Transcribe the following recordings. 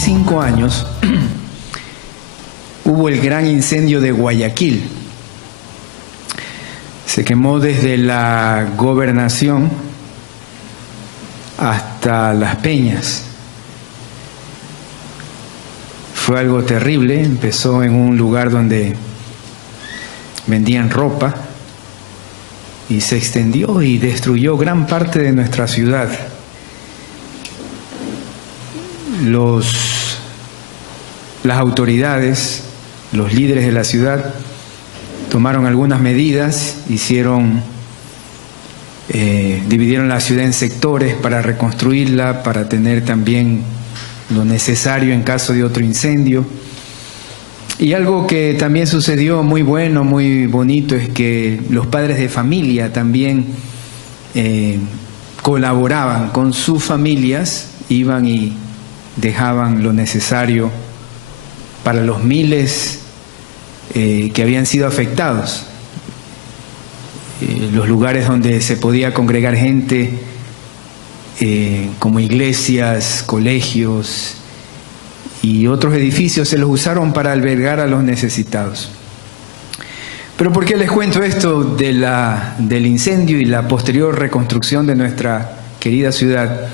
25 años hubo el gran incendio de Guayaquil. Se quemó desde la gobernación hasta Las Peñas. Fue algo terrible. Empezó en un lugar donde vendían ropa y se extendió y destruyó gran parte de nuestra ciudad. Las autoridades, los líderes de la ciudad, tomaron algunas medidas, dividieron la ciudad en sectores para reconstruirla, para tener también lo necesario en caso de otro incendio. Y algo que también sucedió muy bueno, muy bonito, es que los padres de familia también colaboraban con sus familias, iban y dejaban lo necesario para los miles que habían sido afectados. Los lugares donde se podía congregar gente, como iglesias, colegios y otros edificios, se los usaron para albergar a los necesitados. Pero ¿por qué les cuento esto del incendio y la posterior reconstrucción de nuestra querida ciudad?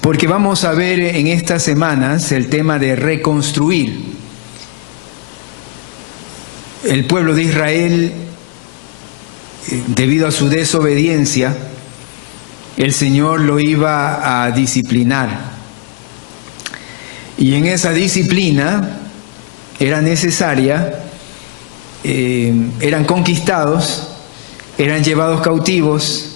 Porque vamos a ver en estas semanas el tema de reconstruir. El pueblo de Israel, debido a su desobediencia, el Señor lo iba a disciplinar. Y en esa disciplina era necesaria, eran conquistados, eran llevados cautivos,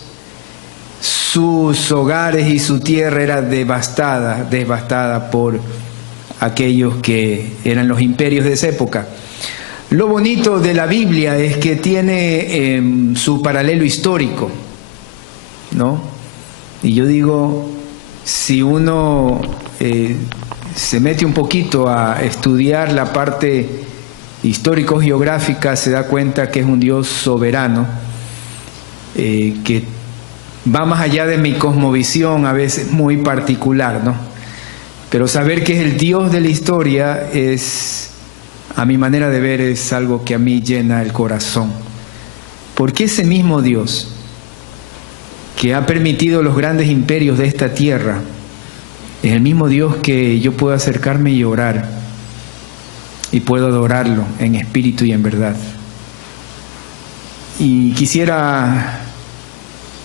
sus hogares y su tierra era devastada por aquellos que eran los imperios de esa época. Lo bonito de la Biblia es que tiene su paralelo histórico, ¿no? Y yo digo, si uno se mete un poquito a estudiar la parte histórico-geográfica, se da cuenta que es un Dios soberano, que va más allá de mi cosmovisión, a veces muy particular, ¿no? Pero saber que es el Dios de la historia es, a mi manera de ver, es algo que a mí llena el corazón. Porque ese mismo Dios que ha permitido los grandes imperios de esta tierra es el mismo Dios que yo puedo acercarme y orar, y puedo adorarlo en espíritu y en verdad. Y quisiera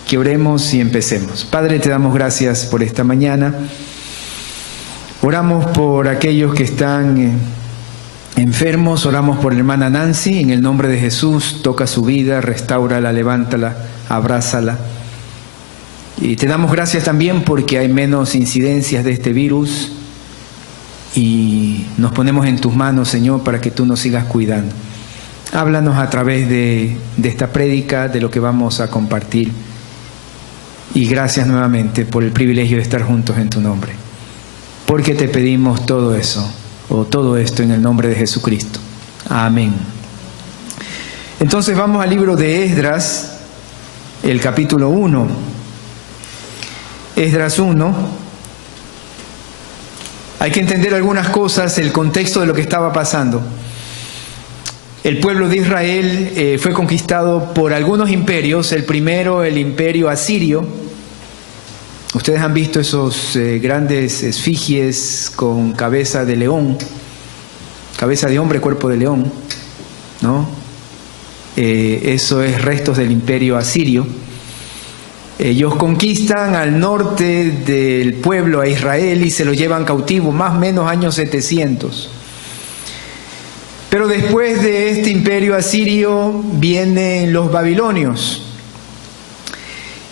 que oremos y empecemos. Padre, te damos gracias por esta mañana. Oramos por aquellos que están enfermos, oramos por la hermana Nancy, en el nombre de Jesús, toca su vida, restáurala, levántala, abrázala. Y te damos gracias también porque hay menos incidencias de este virus y nos ponemos en tus manos, Señor, para que tú nos sigas cuidando. Háblanos a través de esta prédica, de lo que vamos a compartir. Y gracias nuevamente por el privilegio de estar juntos en tu nombre. Porque te pedimos todo eso, o todo esto, en el nombre de Jesucristo. Amén. Entonces vamos al libro de Esdras, el capítulo 1. Esdras 1. Hay que entender algunas cosas, el contexto de lo que estaba pasando. El pueblo de Israel fue conquistado por algunos imperios. El primero, el imperio asirio. Ustedes han visto esos grandes esfigies con cabeza de león, cabeza de hombre, cuerpo de león, ¿no? Eso es restos del imperio asirio. Ellos conquistan al norte del pueblo a Israel y se lo llevan cautivo, más o menos años 700. Pero después de este imperio asirio vienen los babilonios.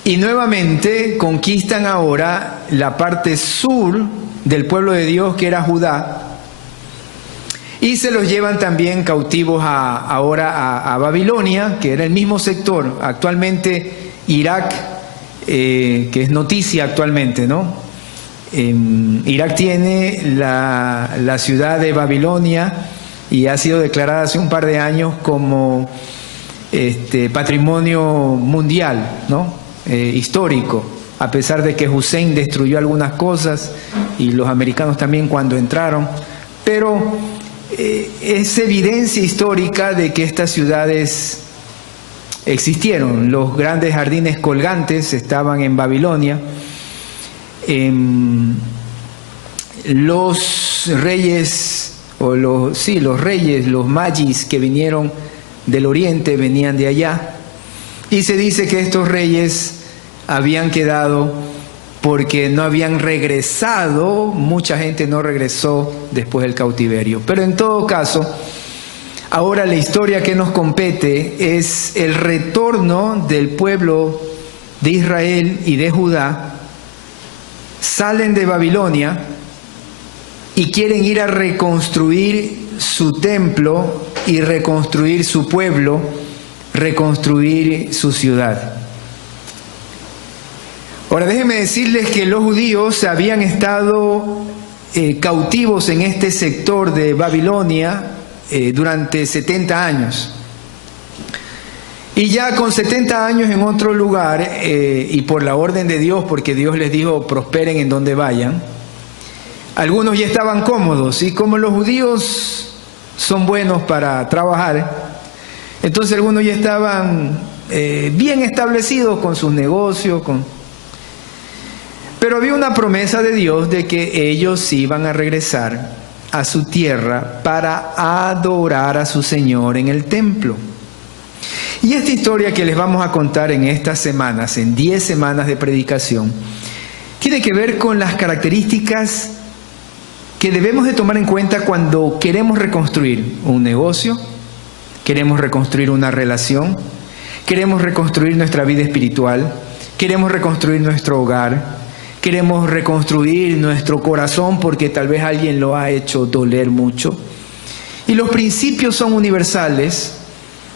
Y nuevamente conquistan ahora la parte sur del pueblo de Dios, que era Judá, y se los llevan también cautivos ahora a Babilonia, que era el mismo sector. Actualmente Irak, que es noticia actualmente, ¿no? Irak tiene la ciudad de Babilonia y ha sido declarada hace un par de años como patrimonio mundial, ¿no? Histórico. a pesar de que Hussein destruyó algunas cosas y los americanos también cuando entraron, pero es evidencia histórica de que estas ciudades existieron. Los grandes jardines colgantes estaban en Babilonia. Los reyes, los magis que vinieron del oriente venían de allá. Y se dice que estos reyes habían quedado porque no habían regresado, mucha gente no regresó después del cautiverio. Pero en todo caso, ahora la historia que nos compete es el retorno del pueblo de Israel y de Judá. Salen de Babilonia y quieren ir a reconstruir su templo y reconstruir su pueblo, reconstruir su ciudad. Ahora déjenme decirles que los judíos habían estado cautivos en este sector de Babilonia durante 70 años. Y ya con 70 años en otro lugar, y por la orden de Dios, porque Dios les dijo prosperen en donde vayan, algunos ya estaban cómodos, y como los judíos son buenos para trabajar, entonces algunos ya estaban bien establecidos con sus negocios, pero había una promesa de Dios de que ellos iban a regresar a su tierra para adorar a su Señor en el templo. Y esta historia que les vamos a contar en estas semanas, en 10 semanas de predicación, tiene que ver con las características que debemos de tomar en cuenta cuando queremos reconstruir un negocio, queremos reconstruir una relación, queremos reconstruir nuestra vida espiritual, queremos reconstruir nuestro hogar, queremos reconstruir nuestro corazón porque tal vez alguien lo ha hecho doler mucho. Y los principios son universales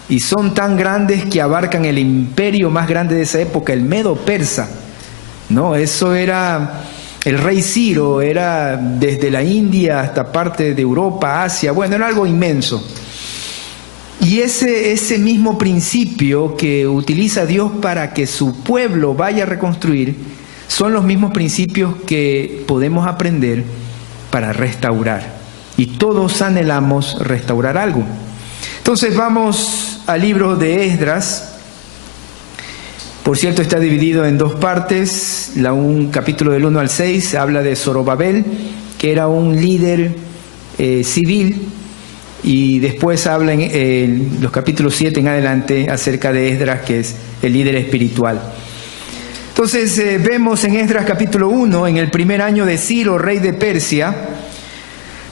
y son tan grandes que abarcan el imperio más grande de esa época, el Medo-Persa. ¿No? Eso era el rey Ciro, era desde la India hasta parte de Europa, Asia, bueno, era algo inmenso. Y ese mismo principio que utiliza Dios para que su pueblo vaya a reconstruir, son los mismos principios que podemos aprender para restaurar. Y todos anhelamos restaurar algo. Entonces vamos al libro de Esdras. Por cierto, está dividido en 2 partes. Un capítulo del 1 al 6 habla de Zorobabel, que era un líder civil. Y después habla en los capítulos 7 en adelante acerca de Esdras, que es el líder espiritual. Entonces vemos en Esdras capítulo 1, en el primer año de Ciro, rey de Persia,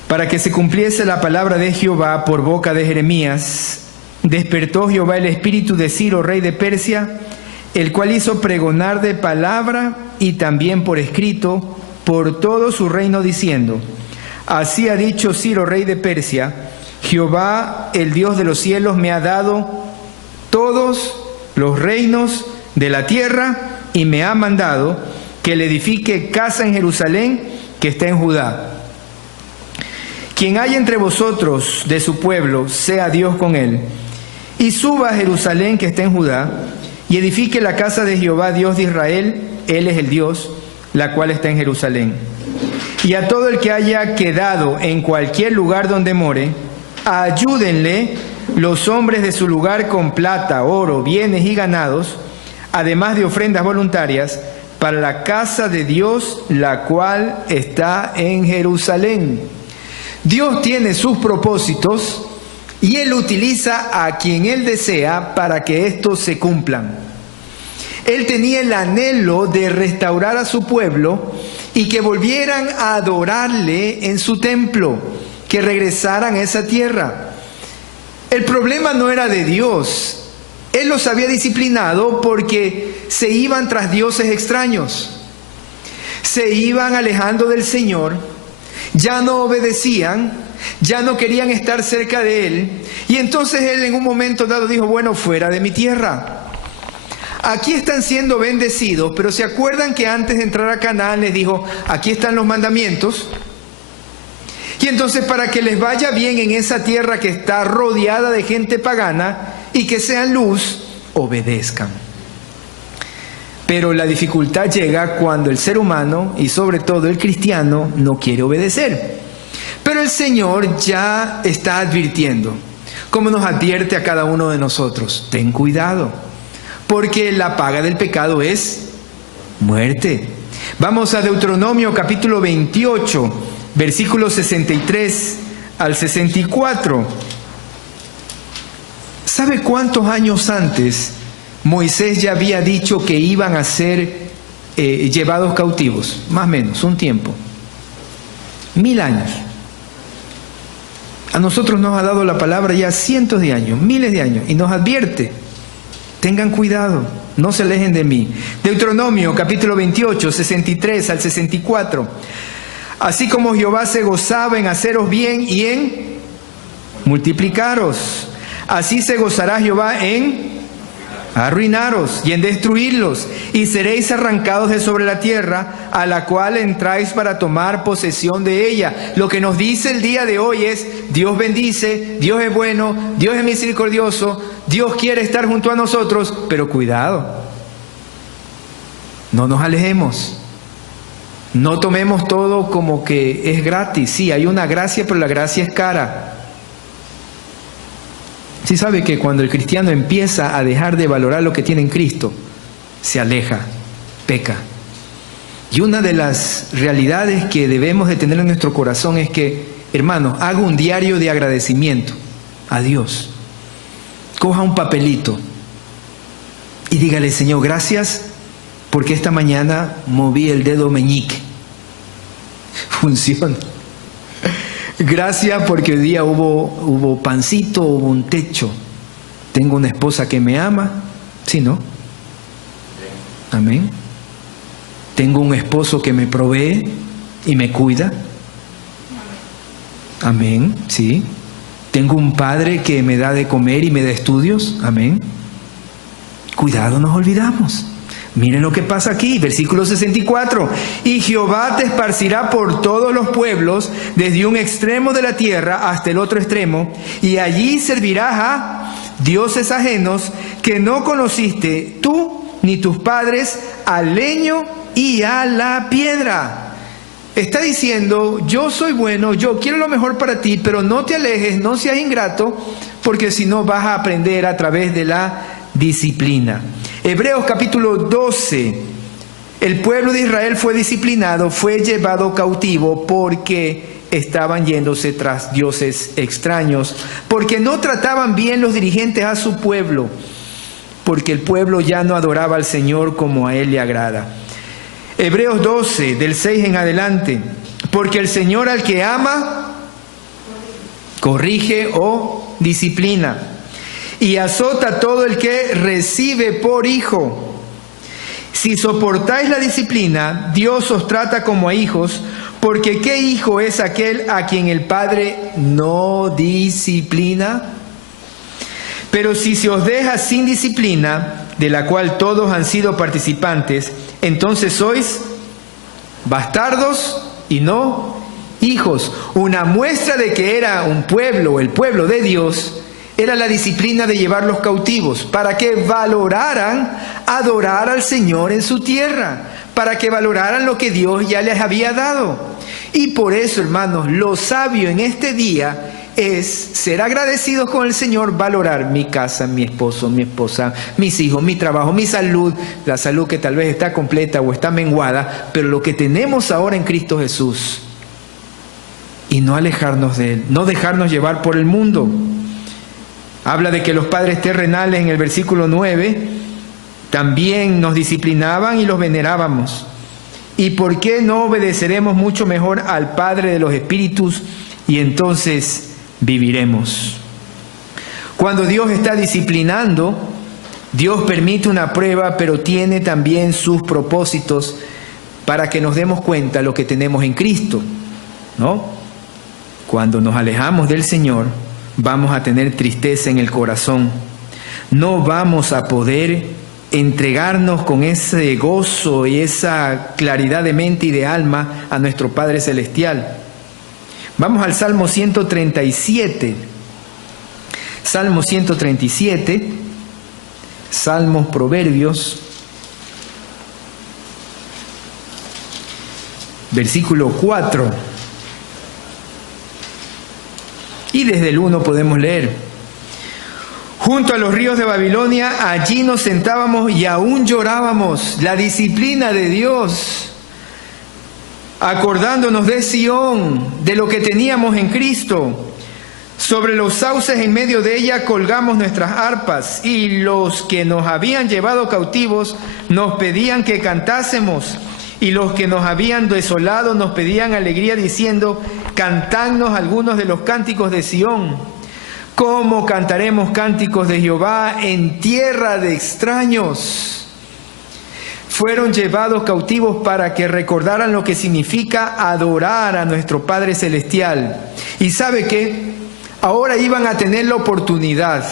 para que se cumpliese la palabra de Jehová por boca de Jeremías, despertó Jehová el espíritu de Ciro, rey de Persia, el cual hizo pregonar de palabra y también por escrito por todo su reino, diciendo: así ha dicho Ciro, rey de Persia, Jehová, el Dios de los cielos, me ha dado todos los reinos de la tierra y me ha mandado que le edifique casa en Jerusalén, que está en Judá. Quien haya entre vosotros de su pueblo, sea Dios con él, y suba a Jerusalén, que está en Judá, y edifique la casa de Jehová, Dios de Israel, él es el Dios, la cual está en Jerusalén. Y a todo el que haya quedado en cualquier lugar donde more, ayúdenle los hombres de su lugar con plata, oro, bienes y ganados, además de ofrendas voluntarias, para la casa de Dios, la cual está en Jerusalén. Dios tiene sus propósitos y Él utiliza a quien Él desea para que estos se cumplan. Él tenía el anhelo de restaurar a su pueblo y que volvieran a adorarle en su templo, que regresaran a esa tierra. El problema no era de Dios. Él los había disciplinado porque se iban tras dioses extraños. Se iban alejando del Señor, ya no obedecían, ya no querían estar cerca de Él. Y entonces Él en un momento dado dijo: bueno, fuera de mi tierra. Aquí están siendo bendecidos, pero ¿se acuerdan que antes de entrar a Canaán les dijo: aquí están los mandamientos? Y entonces, para que les vaya bien en esa tierra que está rodeada de gente pagana y que sean luz, obedezcan. Pero la dificultad llega cuando el ser humano, y sobre todo el cristiano, no quiere obedecer. Pero el Señor ya está advirtiendo, como nos advierte a cada uno de nosotros: ten cuidado, porque la paga del pecado es muerte. Vamos a Deuteronomio capítulo 28, versículos 63 al 64. ¿Sabe cuántos años antes Moisés ya había dicho que iban a ser llevados cautivos? Más o menos, un tiempo. 1000 años. A nosotros nos ha dado la palabra ya cientos de años, miles de años, y nos advierte: tengan cuidado, no se alejen de mí. Deuteronomio capítulo 28, 63 al 64. Así como Jehová se gozaba en haceros bien y en multiplicaros, así se gozará Jehová en arruinaros y en destruirlos, y seréis arrancados de sobre la tierra a la cual entráis para tomar posesión de ella. Lo que nos dice el día de hoy es: Dios bendice, Dios es bueno, Dios es misericordioso, Dios quiere estar junto a nosotros, pero cuidado, no nos alejemos, no tomemos todo como que es gratis. Sí, hay una gracia, pero la gracia es cara. Sí sabe que cuando el cristiano empieza a dejar de valorar lo que tiene en Cristo, se aleja, peca. Y una de las realidades que debemos de tener en nuestro corazón es que, hermanos, haga un diario de agradecimiento a Dios. Coja un papelito y dígale: Señor, gracias porque esta mañana moví el dedo meñique. Funciona. Gracias porque hoy día hubo pancito, hubo un techo. Tengo una esposa que me ama. ¿Sí, no? Amén. Tengo un esposo que me provee y me cuida. Amén. Sí. Tengo un padre que me da de comer y me da estudios. Amén. Cuidado, nos olvidamos. Miren lo que pasa aquí, versículo 64. Y Jehová te esparcirá por todos los pueblos, desde un extremo de la tierra hasta el otro extremo, y allí servirás a dioses ajenos que no conociste tú ni tus padres, al leño y a la piedra. Está diciendo: yo soy bueno, yo quiero lo mejor para ti, pero no te alejes, no seas ingrato, porque si no vas a aprender a través de la disciplina. Hebreos capítulo 12. El pueblo de Israel fue disciplinado, fue llevado cautivo porque estaban yéndose tras dioses extraños, porque no trataban bien los dirigentes a su pueblo, porque el pueblo ya no adoraba al Señor como a Él le agrada. Hebreos 12, del 6 en adelante. Porque el Señor al que ama, corrige o disciplina, y azota a todo el que recibe por hijo. Si soportáis la disciplina, Dios os trata como a hijos, porque ¿qué hijo es aquel a quien el Padre no disciplina? Pero si se os deja sin disciplina, de la cual todos han sido participantes, entonces sois bastardos y no hijos. Una muestra de que era un pueblo, el pueblo de Dios, era la disciplina de llevarlos cautivos, para que valoraran adorar al Señor en su tierra, para que valoraran lo que Dios ya les había dado. Y por eso, hermanos, lo sabio en este día es ser agradecidos con el Señor, valorar mi casa, mi esposo, mi esposa, mis hijos, mi trabajo, mi salud, la salud que tal vez está completa o está menguada, pero lo que tenemos ahora en Cristo Jesús, y no alejarnos de Él, no dejarnos llevar por el mundo. Habla de que los padres terrenales en el versículo 9 también nos disciplinaban y los venerábamos. ¿Y por qué no obedeceremos mucho mejor al Padre de los Espíritus y entonces viviremos? Cuando Dios está disciplinando, Dios permite una prueba, pero tiene también sus propósitos para que nos demos cuenta de lo que tenemos en Cristo, ¿no? Cuando nos alejamos del Señor, vamos a tener tristeza en el corazón. No vamos a poder entregarnos con ese gozo y esa claridad de mente y de alma a nuestro Padre Celestial. Vamos al Salmo 137. Salmo 137, Salmos, Proverbios. versículo 4. Y desde el 1 podemos leer: junto a los ríos de Babilonia, allí nos sentábamos y aún llorábamos la disciplina de Dios, acordándonos de Sión, de lo que teníamos en Cristo. Sobre los sauces en medio de ella colgamos nuestras arpas, y los que nos habían llevado cautivos nos pedían que cantásemos, y los que nos habían desolado nos pedían alegría, diciendo: cantadnos algunos de los cánticos de Sión. ¿Cómo cantaremos cánticos de Jehová en tierra de extraños? Fueron llevados cautivos para que recordaran lo que significa adorar a nuestro Padre Celestial. ¿Y sabe qué? Ahora iban a tener la oportunidad.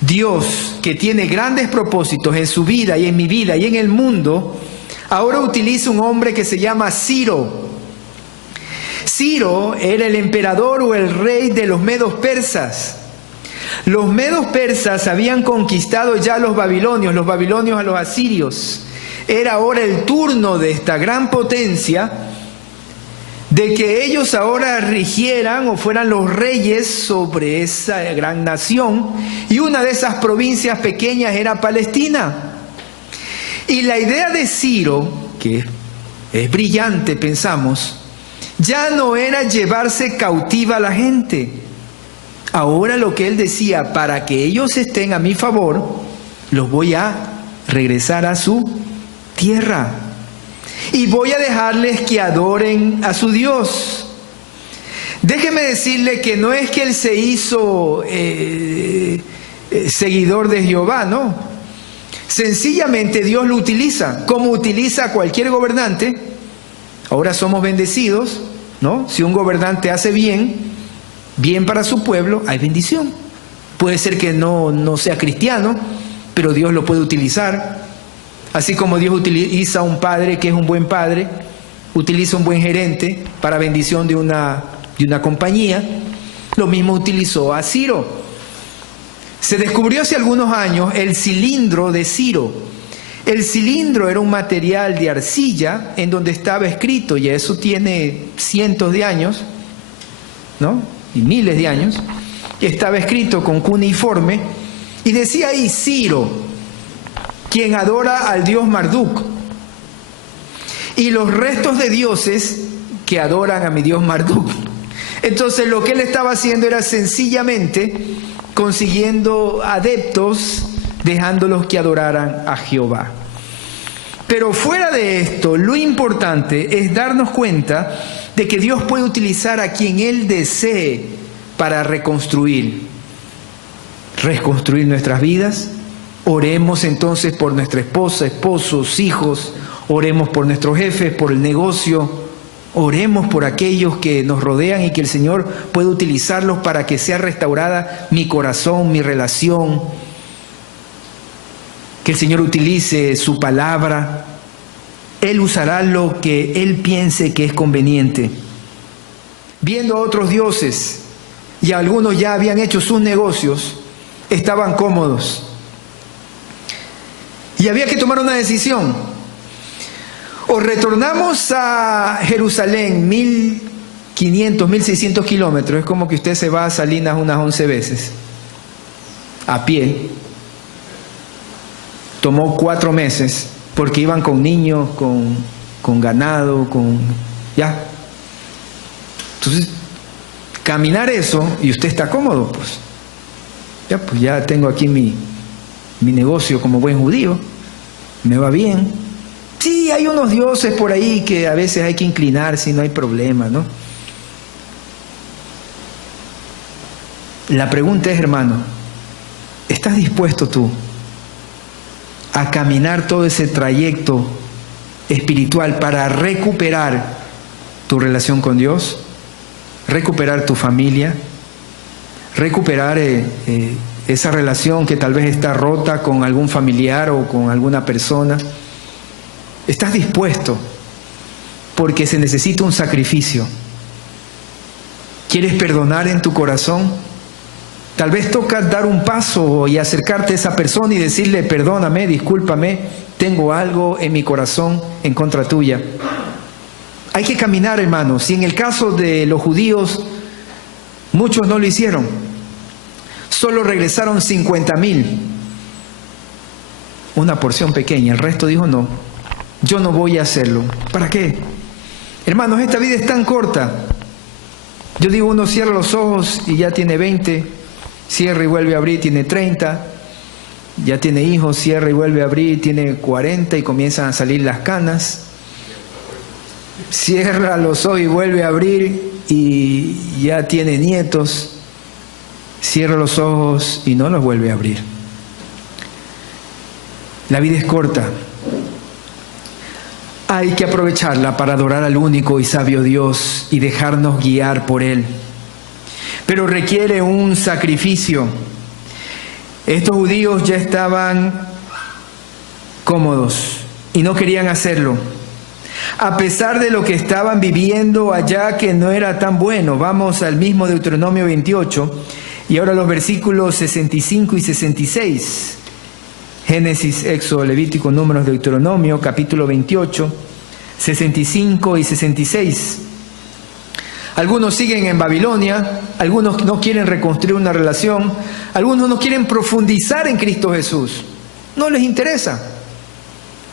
Dios, que tiene grandes propósitos en su vida y en mi vida y en el mundo, ahora utiliza un hombre que se llama Ciro. Ciro era el emperador o el rey de los medos persas. Los medos persas habían conquistado ya a los babilonios a los asirios. Era ahora el turno de esta gran potencia de que ellos ahora rigieran o fueran los reyes sobre esa gran nación, y una de esas provincias pequeñas era Palestina. Y la idea de Ciro, que es brillante, pensamos, ya no era llevarse cautiva a la gente. Ahora lo que él decía: para que ellos estén a mi favor, los voy a regresar a su tierra. Y voy a dejarles que adoren a su Dios. Déjeme decirle que no es que él se hizo seguidor de Jehová, no. Sencillamente Dios lo utiliza, como utiliza a cualquier gobernante. Ahora somos bendecidos, ¿no? Si un gobernante hace bien para su pueblo, hay bendición. Puede ser que no sea cristiano, pero Dios lo puede utilizar. Así como Dios utiliza a un padre que es un buen padre, utiliza un buen gerente para bendición de una compañía, lo mismo utilizó a Ciro. Se descubrió hace algunos años el cilindro de Ciro. El cilindro era un material de arcilla en donde estaba escrito, y eso tiene cientos de años, ¿no? Y miles de años. Estaba escrito con cuneiforme y decía ahí: Ciro, quien adora al dios Marduk, y los restos de dioses que adoran a mi dios Marduk. Entonces lo que él estaba haciendo era sencillamente consiguiendo adeptos, dejándolos que adoraran a Jehová. Pero fuera de esto, lo importante es darnos cuenta de que Dios puede utilizar a quien Él desee para reconstruir nuestras vidas. Oremos entonces por nuestra esposa, esposos, hijos. Oremos por nuestros jefes, por el negocio. Oremos por aquellos que nos rodean y que el Señor pueda utilizarlos para que sea restaurada mi corazón, mi relación. Que el Señor utilice su palabra. Él usará lo que Él piense que es conveniente. Viendo a otros dioses, y algunos ya habían hecho sus negocios, estaban cómodos. Y había que tomar una decisión. O retornamos a Jerusalén 1500, 1600 kilómetros. Es como que usted se va a Salinas unas 11 veces. A pie. Tomó 4 meses. Porque iban con niños, con ganado, ya. Entonces, caminar eso, y usted está cómodo, pues. Ya tengo aquí mi negocio como buen judío. Me va bien. Sí, hay unos dioses por ahí que a veces hay que inclinarse y no hay problema, ¿no? La pregunta es, hermano, ¿estás dispuesto tú a caminar todo ese trayecto espiritual para recuperar tu relación con Dios, recuperar tu familia, recuperar esa relación que tal vez está rota con algún familiar o con alguna persona? ¿Estás dispuesto? Porque se necesita un sacrificio. ¿Quieres perdonar en tu corazón? Tal vez toca dar un paso y acercarte a esa persona y decirle: perdóname, discúlpame, tengo algo en mi corazón en contra tuya. Hay que caminar, hermanos. Y en el caso de los judíos, muchos no lo hicieron. Solo regresaron 50,000. Una porción pequeña. El resto dijo, no, yo no voy a hacerlo. ¿Para qué? Hermanos, esta vida es tan corta. Yo digo, uno cierra los ojos y ya tiene 20. Cierra y vuelve a abrir, tiene 30. Ya tiene hijos, cierra y vuelve a abrir, tiene 40 y comienzan a salir las canas. Cierra los ojos y vuelve a abrir y ya tiene nietos. Cierra los ojos y no los vuelve a abrir. La vida es corta. Hay que aprovecharla para adorar al único y sabio Dios y dejarnos guiar por Él. Pero requiere un sacrificio. Estos judíos ya estaban cómodos y no querían hacerlo. A pesar de lo que estaban viviendo allá, que no era tan bueno. Vamos al mismo Deuteronomio 28 y ahora los versículos 65 y 66. Génesis, Éxodo, Levítico, Números, Deuteronomio, capítulo 28, 65 y 66. Algunos siguen en Babilonia, algunos no quieren reconstruir una relación, algunos no quieren profundizar en Cristo Jesús. No les interesa.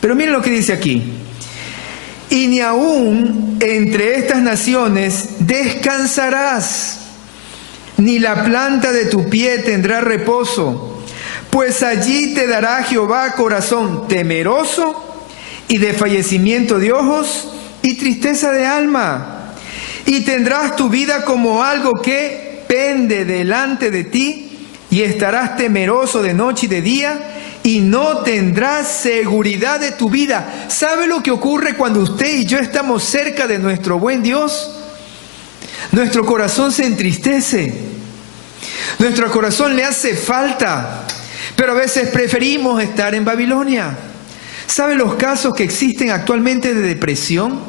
Pero miren lo que dice aquí. Y ni aún entre estas naciones descansarás, ni la planta de tu pie tendrá reposo, pues allí te dará Jehová corazón temeroso y desfallecimiento de ojos y tristeza de alma. Y tendrás tu vida como algo que pende delante de ti, y estarás temeroso de noche y de día, y no tendrás seguridad de tu vida. ¿Sabe lo que ocurre cuando usted y yo estamos cerca de nuestro buen Dios? Nuestro corazón se entristece. Nuestro corazón le hace falta. Pero a veces preferimos estar en Babilonia. ¿Sabe los casos que existen actualmente de depresión?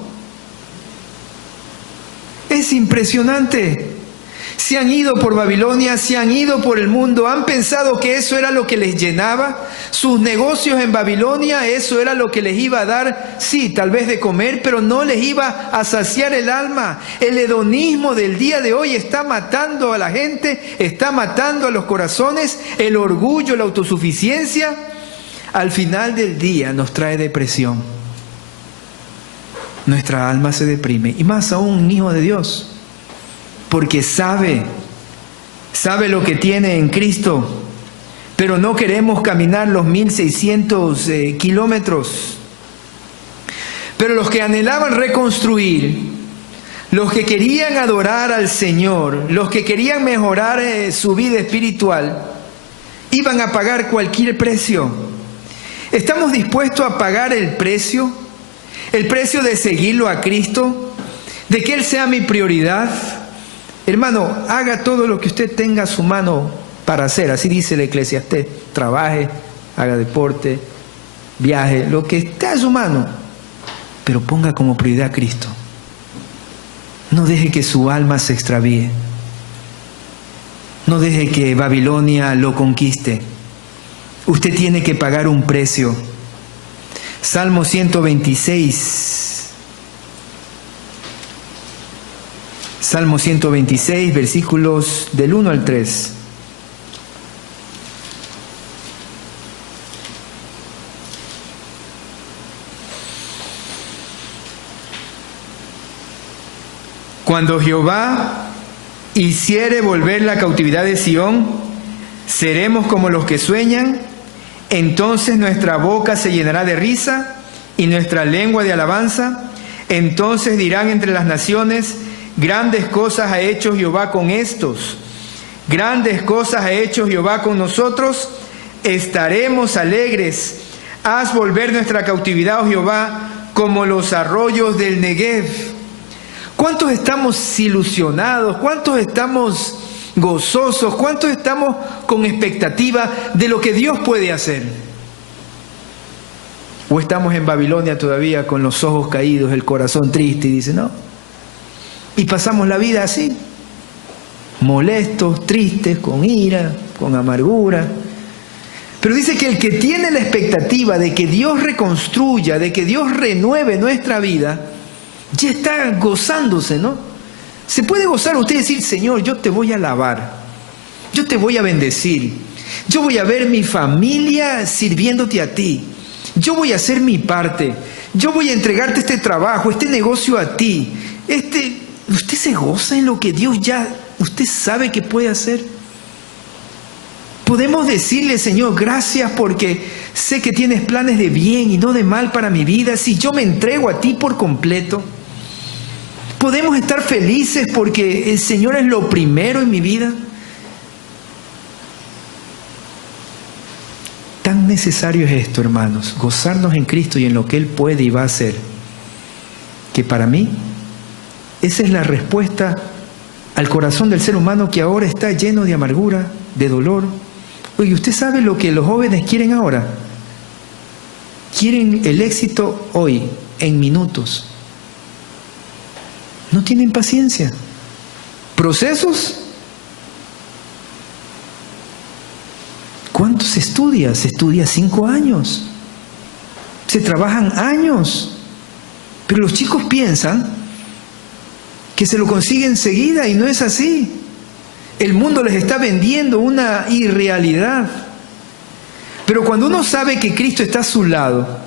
Es impresionante. Se han ido por Babilonia, se han ido por el mundo, han pensado que eso era lo que les llenaba, sus negocios en Babilonia, eso era lo que les iba a dar, sí, tal vez de comer, pero no les iba a saciar el alma. El hedonismo del día de hoy está matando a la gente, está matando a los corazones, el orgullo, la autosuficiencia, al final del día nos trae depresión. Nuestra alma se deprime, y más aún un hijo de Dios. Porque sabe lo que tiene en Cristo, pero no queremos caminar los 1600 kilómetros. Pero los que anhelaban reconstruir, los que querían adorar al Señor, los que querían mejorar su vida espiritual, iban a pagar cualquier precio. ¿Estamos dispuestos a pagar el precio de seguirlo a Cristo, de que Él sea mi prioridad? Hermano, haga todo lo que usted tenga a su mano para hacer. Así dice el Eclesiastés. Trabaje, haga deporte, viaje, lo que esté a su mano. Pero ponga como prioridad a Cristo. No deje que su alma se extravíe. No deje que Babilonia lo conquiste. Usted tiene que pagar un precio. Salmo 126. Salmo 126, versículos del 1 al 3. Cuando Jehová hiciere volver la cautividad de Sión, seremos como los que sueñan. Entonces nuestra boca se llenará de risa y nuestra lengua de alabanza. Entonces dirán entre las naciones: grandes cosas ha hecho Jehová con estos. Grandes cosas ha hecho Jehová con nosotros. Estaremos alegres. Haz volver nuestra cautividad, oh Jehová, como los arroyos del Negev. ¿Cuántos estamos ilusionados? ¿Cuántos estamos gozosos? ¿Cuántos estamos con expectativa de lo que Dios puede hacer? ¿O estamos en Babilonia todavía con los ojos caídos, el corazón triste y dice no? Y pasamos la vida así, molestos, tristes, con ira, con amargura. Pero dice que el que tiene la expectativa de que Dios reconstruya, de que Dios renueve nuestra vida, Ya está gozándose, ¿no? Se puede gozar usted y decir, Señor, yo te voy a alabar, yo te voy a bendecir, yo voy a ver mi familia sirviéndote a ti, yo voy a hacer mi parte, yo voy a entregarte este trabajo, este negocio a ti. ¿Usted se goza en lo que Dios ya, usted sabe que puede hacer? Podemos decirle, Señor, gracias porque sé que tienes planes de bien y no de mal para mi vida, si yo me entrego a ti por completo. Podemos estar felices porque el Señor es lo primero en mi vida. Tan necesario es esto, hermanos, gozarnos en Cristo y en lo que Él puede y va a hacer, que para mí esa es la respuesta al corazón del ser humano que ahora está lleno de amargura, de dolor. Oye, ¿usted sabe lo que los jóvenes quieren ahora? Quieren el éxito hoy, en minutos. No tienen paciencia. ¿Procesos? ¿Cuánto se estudia? Se estudia 5 años. Se trabajan años. Pero los chicos piensan que se lo consiguen enseguida y no es así. El mundo les está vendiendo una irrealidad. Pero cuando uno sabe que Cristo está a su lado,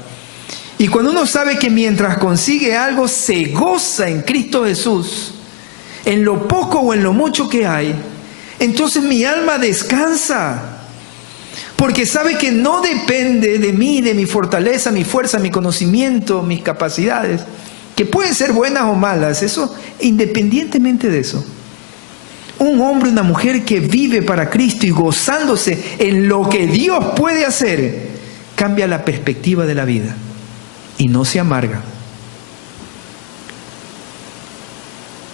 y cuando uno sabe que mientras consigue algo se goza en Cristo Jesús, en lo poco o en lo mucho que hay, entonces mi alma descansa. Porque sabe que no depende de mí, de mi fortaleza, mi fuerza, mi conocimiento, mis capacidades, que pueden ser buenas o malas, eso, independientemente de eso. Un hombre, una mujer que vive para Cristo y gozándose en lo que Dios puede hacer, cambia la perspectiva de la vida y no se amarga.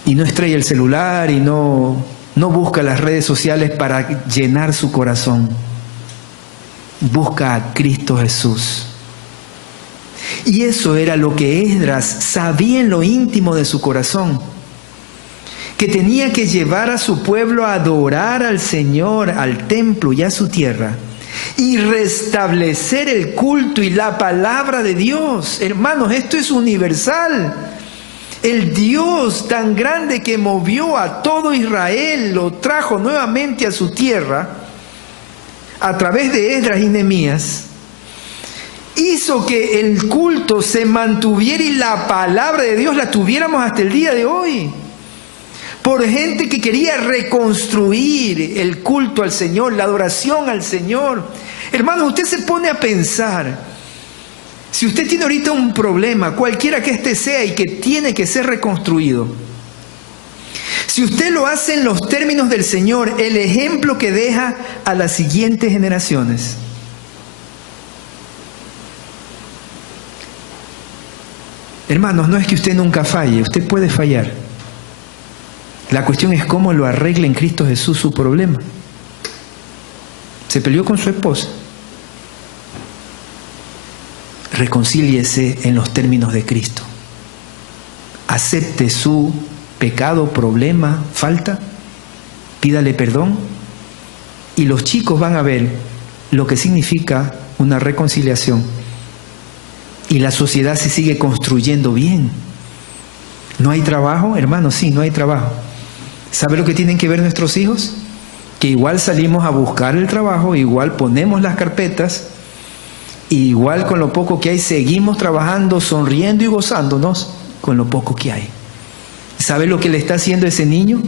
Y no estrella el celular y no busca las redes sociales para llenar su corazón. Busca a Cristo Jesús. Y eso era lo que Esdras sabía en lo íntimo de su corazón, que tenía que llevar a su pueblo a adorar al Señor, al templo y a su tierra, y restablecer el culto y la palabra de Dios. Hermanos, esto es universal. El Dios tan grande que movió a todo Israel, lo trajo nuevamente a su tierra, a través de Esdras y Nehemías, hizo que el culto se mantuviera y la palabra de Dios la tuviéramos hasta el día de hoy. Por gente que quería reconstruir el culto al Señor, la adoración al Señor. Hermanos, usted se pone a pensar, si usted tiene ahorita un problema, cualquiera que este sea y que tiene que ser reconstruido, si usted lo hace en los términos del Señor, el ejemplo que deja a las siguientes generaciones. Hermanos, no es que usted nunca falle, usted puede fallar. La cuestión es cómo lo arregla en Cristo Jesús su problema. Se peleó con su esposa. Reconcíliese en los términos de Cristo. Acepte su pecado, problema, falta, pídale perdón y los chicos van a ver lo que significa una reconciliación y la sociedad se sigue construyendo bien. ¿No hay trabajo, hermanos? Sí, no hay trabajo. ¿Sabe lo que tienen que ver nuestros hijos? Que igual salimos a buscar el trabajo, igual ponemos las carpetas, igual con lo poco que hay seguimos trabajando, sonriendo y gozándonos con lo poco que hay. ¿Sabe lo que le está haciendo ese niño?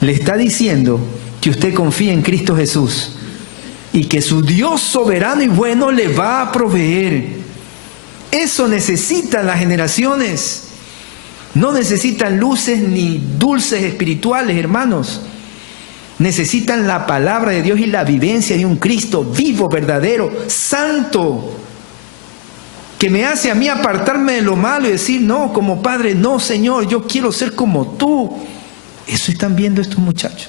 Le está diciendo que usted confía en Cristo Jesús y que su Dios soberano y bueno le va a proveer. Eso necesitan las generaciones. No necesitan luces ni dulces espirituales, hermanos. Necesitan la palabra de Dios y la vivencia de un Cristo vivo, verdadero, santo, que me hace a mí apartarme de lo malo y decir, no, como padre, no, Señor, yo quiero ser como tú. Eso están viendo estos muchachos.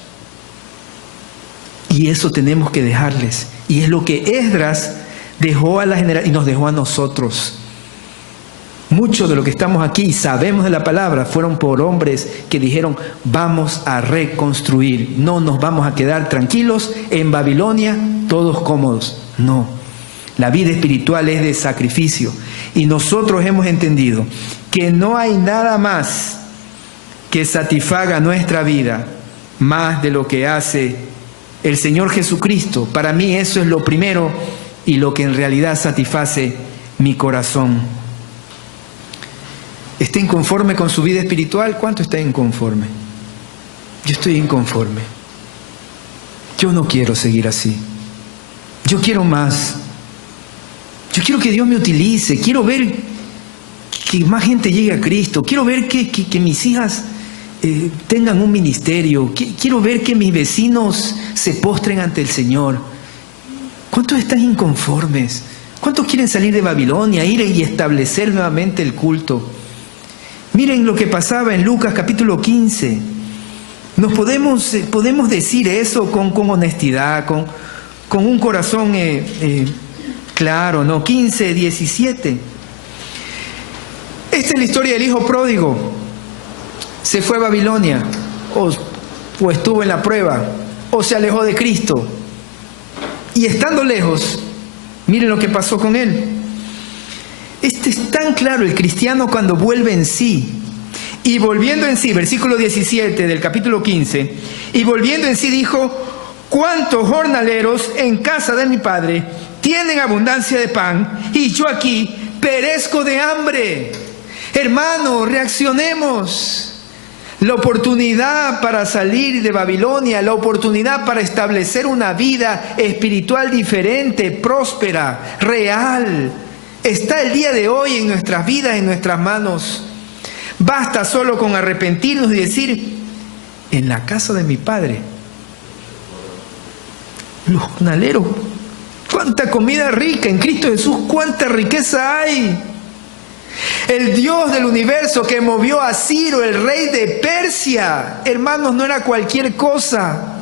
Y eso tenemos que dejarles. Y es lo que Esdras dejó a la generación y nos dejó a nosotros. Mucho de lo que estamos aquí y sabemos de la palabra fueron por hombres que dijeron, vamos a reconstruir. No nos vamos a quedar tranquilos en Babilonia, todos cómodos. No. La vida espiritual es de sacrificio y nosotros hemos entendido que no hay nada más que satisfaga nuestra vida más de lo que hace el Señor Jesucristo. Para mí eso es lo primero y lo que en realidad satisface mi corazón. ¿Está inconforme con su vida espiritual? ¿Cuánto está inconforme? Yo estoy inconforme. Yo no quiero seguir así. Yo quiero más. Yo quiero que Dios me utilice. Quiero ver que más gente llegue a Cristo. Quiero ver que mis hijas tengan un ministerio. Quiero ver que mis vecinos se postren ante el Señor. ¿Cuántos están inconformes? ¿Cuántos quieren salir de Babilonia, ir y establecer nuevamente el culto? Miren lo que pasaba en Lucas capítulo 15. Nos podemos decir eso con honestidad, con un corazón claro, ¿no? 15, 17. Esta es la historia del hijo pródigo. Se fue a Babilonia, o estuvo en la prueba, o se alejó de Cristo. Y estando lejos, miren lo que pasó con él. Este es tan claro, el cristiano cuando vuelve en sí. Y volviendo en sí, versículo 17 del capítulo 15, y volviendo en sí dijo: ¿cuántos jornaleros en casa de mi padre tienen abundancia de pan, y yo aquí perezco de hambre? Hermano, reaccionemos. La oportunidad para salir de Babilonia, la oportunidad para establecer una vida espiritual diferente, próspera, real, está el día de hoy en nuestras vidas, en nuestras manos. Basta solo con arrepentirnos y decir: en la casa de mi padre, los jornaleros, cuánta comida rica en Cristo Jesús, cuánta riqueza hay. El Dios del universo que movió a Ciro, el rey de Persia, hermanos, no era cualquier cosa.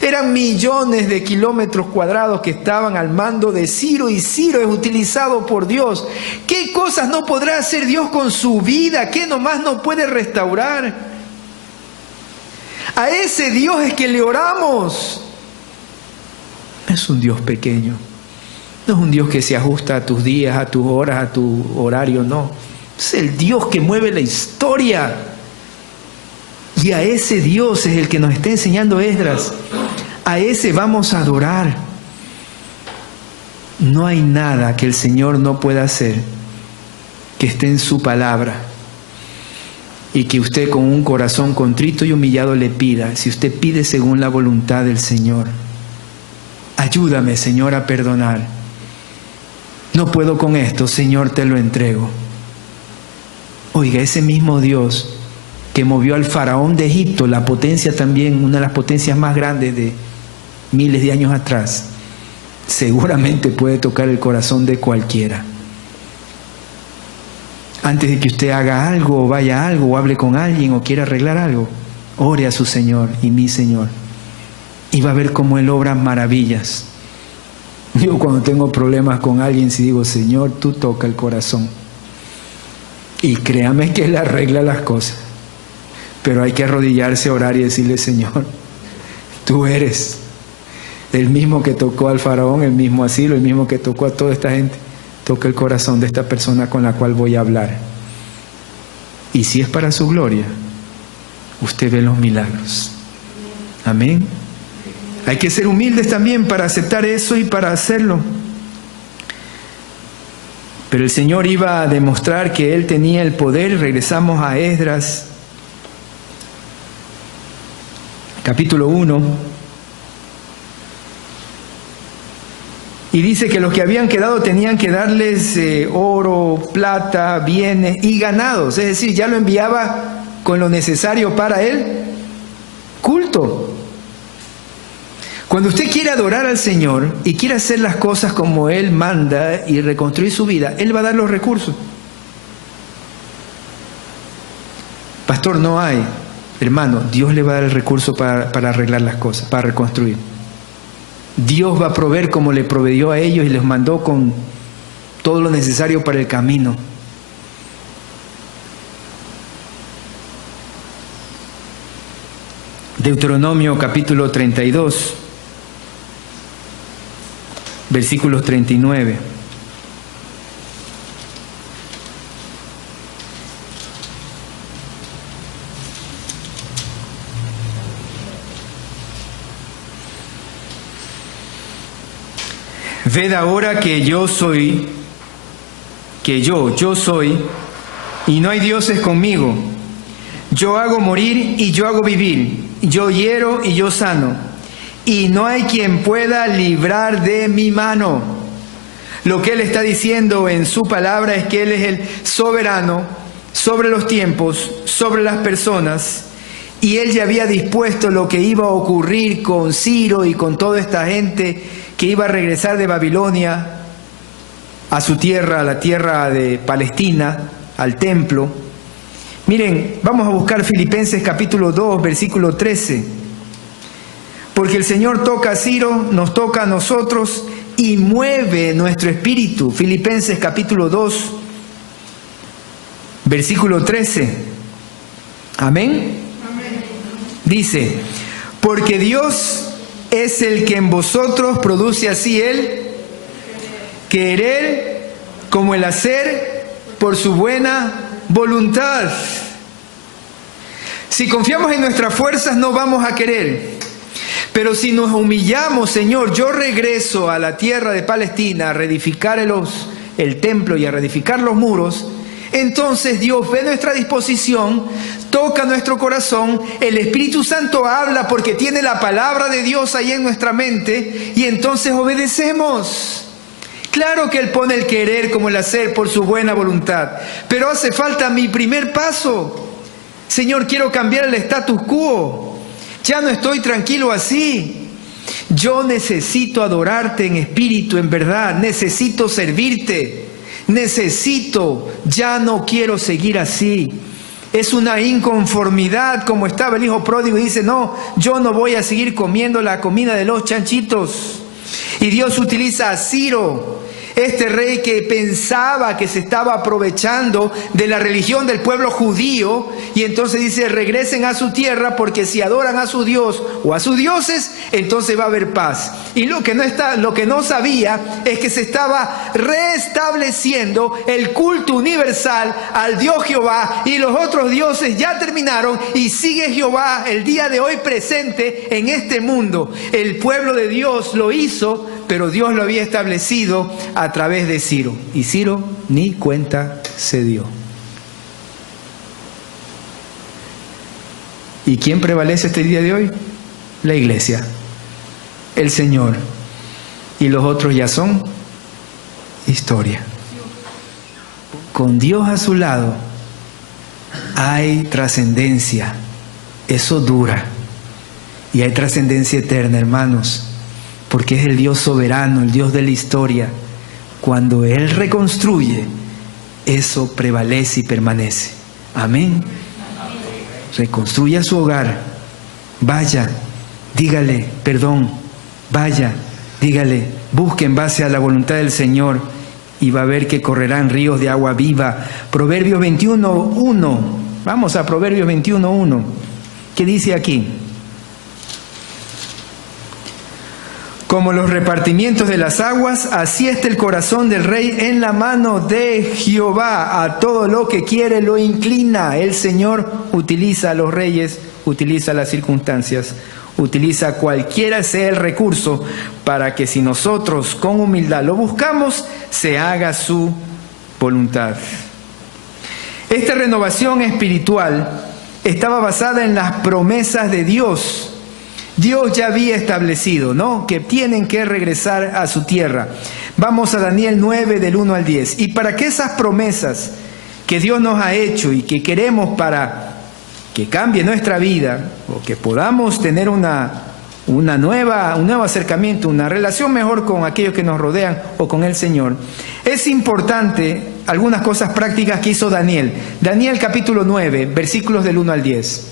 Eran millones de kilómetros cuadrados que estaban al mando de Ciro, y Ciro es utilizado por Dios. ¿Qué cosas no podrá hacer Dios con su vida? ¿Qué nomás no puede restaurar? A ese Dios es que le oramos. No es un Dios pequeño. No es un Dios que se ajusta a tus días, a tus horas, a tu horario, no. Es el Dios que mueve la historia. Y a ese Dios es el que nos está enseñando Esdras. A ese vamos a adorar. No hay nada que el Señor no pueda hacer que esté en su palabra y que usted con un corazón contrito y humillado le pida. Si usted pide según la voluntad del Señor: ayúdame, Señor, a perdonar. No puedo con esto, Señor, te lo entrego. Oiga, ese mismo Dios que movió al faraón de Egipto, la potencia también, una de las potencias más grandes de miles de años atrás, seguramente puede tocar el corazón de cualquiera. Antes de que usted haga algo, o vaya a algo, o hable con alguien, o quiera arreglar algo, ore a su Señor y mi Señor, y va a ver cómo Él obra maravillas. Yo cuando tengo problemas con alguien, si digo: Señor, tú toca el corazón, y créame que Él arregla las cosas. Pero hay que arrodillarse, orar y decirle: Señor, tú eres el mismo que tocó al faraón, el mismo a Ciro, el mismo que tocó a toda esta gente. Toca el corazón de esta persona con la cual voy a hablar. Y si es para su gloria, usted ve los milagros. Amén. Hay que ser humildes también para aceptar eso y para hacerlo. Pero el Señor iba a demostrar que Él tenía el poder. Regresamos a Esdras, capítulo 1. Y dice que los que habían quedado tenían que darles oro, plata, bienes y ganados. Es decir, ya lo enviaba con lo necesario para el culto. Cuando usted quiere adorar al Señor y quiere hacer las cosas como Él manda y reconstruir su vida, Él va a dar los recursos. Pastor, no hay. Hermano, Dios le va a dar el recurso para arreglar las cosas, para reconstruir. Dios va a proveer como le proveyó a ellos y les mandó con todo lo necesario para el camino. Deuteronomio capítulo 32, versículos 39. Ved ahora que yo soy, yo soy, y no hay dioses conmigo. Yo hago morir y yo hago vivir, yo hiero y yo sano, y no hay quien pueda librar de mi mano. Lo que Él está diciendo en su palabra es que Él es el soberano sobre los tiempos, sobre las personas, y Él ya había dispuesto lo que iba a ocurrir con Ciro y con toda esta gente que iba a regresar de Babilonia a su tierra, a la tierra de Palestina, al templo. Miren, vamos a buscar Filipenses capítulo 2, versículo 13. Porque el Señor toca a Ciro, nos toca a nosotros y mueve nuestro espíritu. Filipenses capítulo 2, versículo 13. Amén. Dice, porque Dios es el que en vosotros produce así el querer como el hacer por su buena voluntad. Si confiamos en nuestras fuerzas no vamos a querer, pero si nos humillamos, Señor, yo regreso a la tierra de Palestina a reedificar el templo y a reedificar los muros, entonces Dios ve nuestra disposición, toca nuestro corazón, el Espíritu Santo habla porque tiene la palabra de Dios ahí en nuestra mente y entonces obedecemos. Claro que Él pone el querer como el hacer por su buena voluntad, pero hace falta mi primer paso. Señor, quiero cambiar el status quo, ya no estoy tranquilo así. Yo necesito adorarte en espíritu, en verdad, necesito servirte. Ya no quiero seguir así. Es una inconformidad como estaba el hijo pródigo y dice, no, yo no voy a seguir comiendo la comida de los chanchitos. Y Dios utiliza a Ciro, este rey que pensaba que se estaba aprovechando de la religión del pueblo judío, y entonces dice, regresen a su tierra porque si adoran a su Dios o a sus dioses, entonces va a haber paz. Y lo que no sabía es que se estaba restableciendo el culto universal al Dios Jehová, y los otros dioses ya terminaron y sigue Jehová el día de hoy presente en este mundo. El pueblo de Dios lo hizo, pero Dios lo había establecido a través de Ciro. Y Ciro ni cuenta se dio. ¿Y quién prevalece este día de hoy? La iglesia, el Señor. Y los otros ya son historia. Con Dios a su lado hay trascendencia. Eso dura. Y hay trascendencia eterna, hermanos. Porque es el Dios soberano, el Dios de la historia. Cuando Él reconstruye, eso prevalece y permanece. Amén. Reconstruya su hogar. Vaya, dígale perdón. Vaya, dígale, busque en base a la voluntad del Señor y va a ver que correrán ríos de agua viva. Proverbios 21:1. Vamos a Proverbios 21:1. ¿Qué dice aquí? Como los repartimientos de las aguas, así está el corazón del rey en la mano de Jehová. A todo lo que quiere lo inclina. El Señor utiliza a los reyes, utiliza las circunstancias, utiliza cualquiera sea el recurso para que si nosotros con humildad lo buscamos, se haga su voluntad. Esta renovación espiritual estaba basada en las promesas de Dios. Dios ya había establecido, ¿no?, que tienen que regresar a su tierra. Vamos a Daniel 9, del 1 al 10. Y para que esas promesas que Dios nos ha hecho y que queremos para que cambie nuestra vida, o que podamos tener un nuevo acercamiento, una relación mejor con aquellos que nos rodean o con el Señor, es importante algunas cosas prácticas que hizo Daniel. Daniel capítulo 9, versículos del 1 al 10.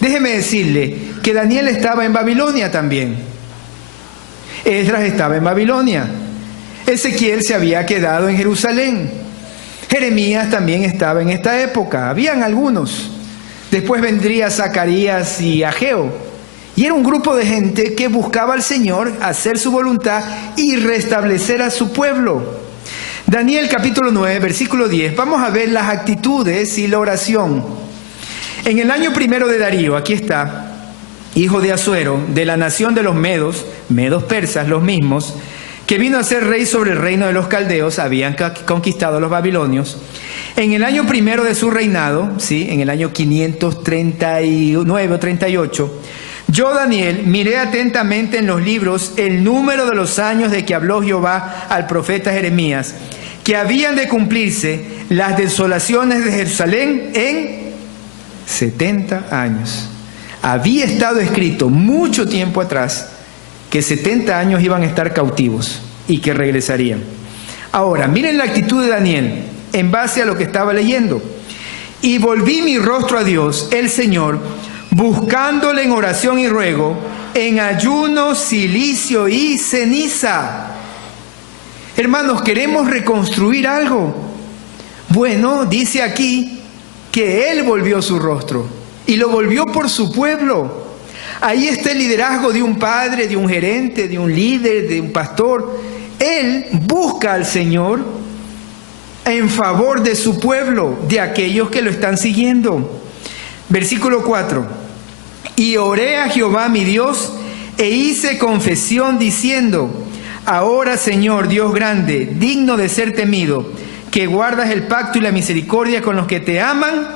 Déjeme decirle que Daniel estaba en Babilonia también. Esdras estaba en Babilonia. Ezequiel se había quedado en Jerusalén. Jeremías también estaba en esta época. Habían algunos. Después vendría Zacarías y Ageo. Y era un grupo de gente que buscaba al Señor, hacer su voluntad y restablecer a su pueblo. Daniel capítulo 9, versículo 10. Vamos a ver las actitudes y la oración. En el año primero de Darío, aquí está, hijo de Asuero, de la nación de los medos persas, los mismos, que vino a ser rey sobre el reino de los caldeos, habían conquistado a los babilonios. En el año primero de su reinado, ¿sí?, en el año 539 o 38, yo, Daniel, miré atentamente en los libros el número de los años de que habló Jehová al profeta Jeremías, que habían de cumplirse las desolaciones de Jerusalén en 70 años. Había estado escrito mucho tiempo atrás que 70 años iban a estar cautivos y que regresarían. Ahora, miren la actitud de Daniel en base a lo que estaba leyendo. Y volví mi rostro a Dios, el Señor, buscándole en oración y ruego, en ayuno, cilicio y ceniza. Hermanos, queremos reconstruir algo. Bueno, dice aquí que Él volvió su rostro y lo volvió por su pueblo. Ahí está el liderazgo de un padre, de un gerente, de un líder, de un pastor. Él busca al Señor en favor de su pueblo, de aquellos que lo están siguiendo. Versículo 4. Y oré a Jehová mi Dios e hice confesión diciendo: ahora, Señor Dios grande, digno de ser temido, que guardas el pacto y la misericordia con los que te aman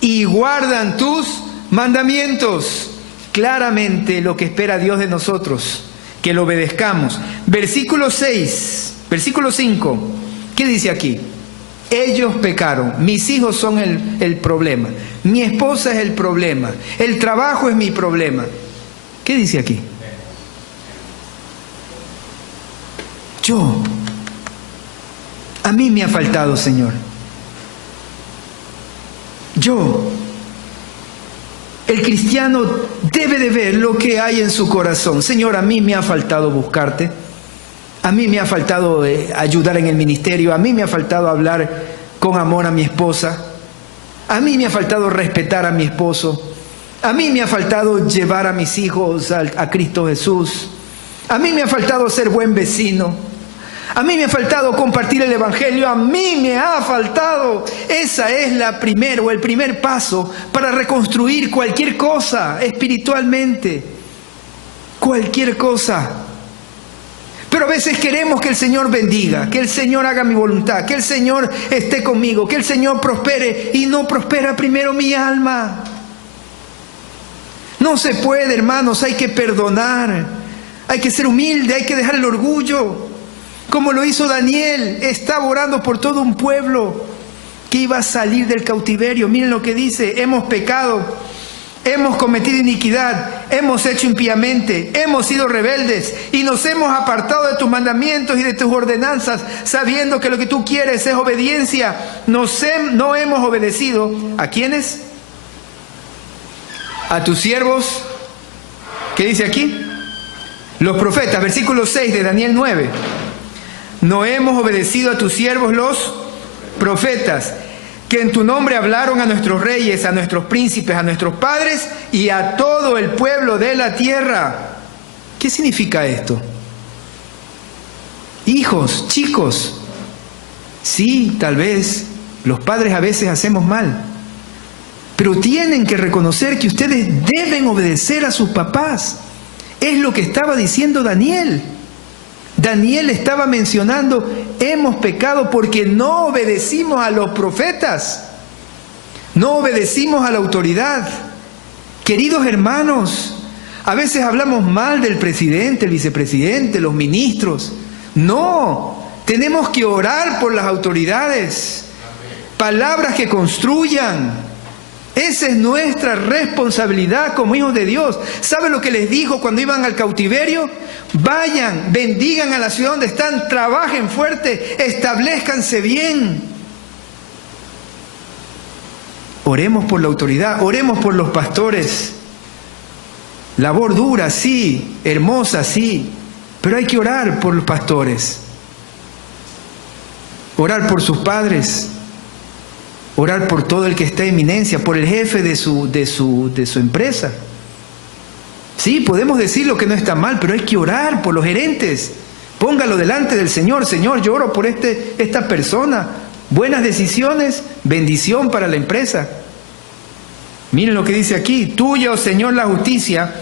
y guardan tus mandamientos. Claramente lo que espera Dios de nosotros, que lo obedezcamos. Versículo 6, versículo 5, ¿qué dice aquí? Ellos pecaron, mis hijos son el problema, mi esposa es el problema, el trabajo es mi problema. ¿Qué dice aquí? A mí me ha faltado, Señor. El cristiano debe de ver lo que hay en su corazón. Señor, a mí me ha faltado buscarte. A mí me ha faltado ayudar en el ministerio. A mí me ha faltado hablar con amor a mi esposa. A mí me ha faltado respetar a mi esposo. A mí me ha faltado llevar a mis hijos a Cristo Jesús. A mí me ha faltado ser buen vecino. A mí me ha faltado compartir el Evangelio. A mí me ha faltado. Esa es el primer paso para reconstruir cualquier cosa espiritualmente. Cualquier cosa. Pero a veces queremos que el Señor bendiga, que el Señor haga mi voluntad, que el Señor esté conmigo, que el Señor prospere, y no prospera primero mi alma. No se puede, hermanos, hay que perdonar, hay que ser humilde, hay que dejar el orgullo. Como lo hizo Daniel, estaba orando por todo un pueblo que iba a salir del cautiverio. Miren lo que dice: hemos pecado, hemos cometido iniquidad, hemos hecho impíamente, hemos sido rebeldes y nos hemos apartado de tus mandamientos y de tus ordenanzas, sabiendo que lo que tú quieres es obediencia. No hemos obedecido. ¿A quiénes? A tus siervos. ¿Qué dice aquí? Los profetas, versículo 6 de Daniel 9. No hemos obedecido a tus siervos los profetas, que en tu nombre hablaron a nuestros reyes, a nuestros príncipes, a nuestros padres y a todo el pueblo de la tierra. ¿Qué significa esto? Hijos, chicos, sí, tal vez los padres a veces hacemos mal, pero tienen que reconocer que ustedes deben obedecer a sus papás. Es lo que estaba diciendo Daniel. Daniel estaba mencionando: hemos pecado porque no obedecimos a los profetas, no obedecimos a la autoridad. Queridos hermanos, a veces hablamos mal del presidente, el vicepresidente, los ministros. No, tenemos que orar por las autoridades. Palabras que construyan. Esa es nuestra responsabilidad como hijos de Dios. ¿Sabe lo que les dijo cuando iban al cautiverio? Vayan, bendigan a la ciudad donde están, trabajen fuerte, establezcanse bien. Oremos por la autoridad, oremos por los pastores. Labor dura, sí, hermosa, sí, pero hay que orar por los pastores. Orar por sus padres. Orar por todo el que está en eminencia, por el jefe de su empresa. Sí, podemos decir lo que no está mal, pero hay que orar por los gerentes. Póngalo delante del Señor. Señor, yo oro por esta persona. Buenas decisiones, bendición para la empresa. Miren lo que dice aquí: tuya, oh Señor, la justicia,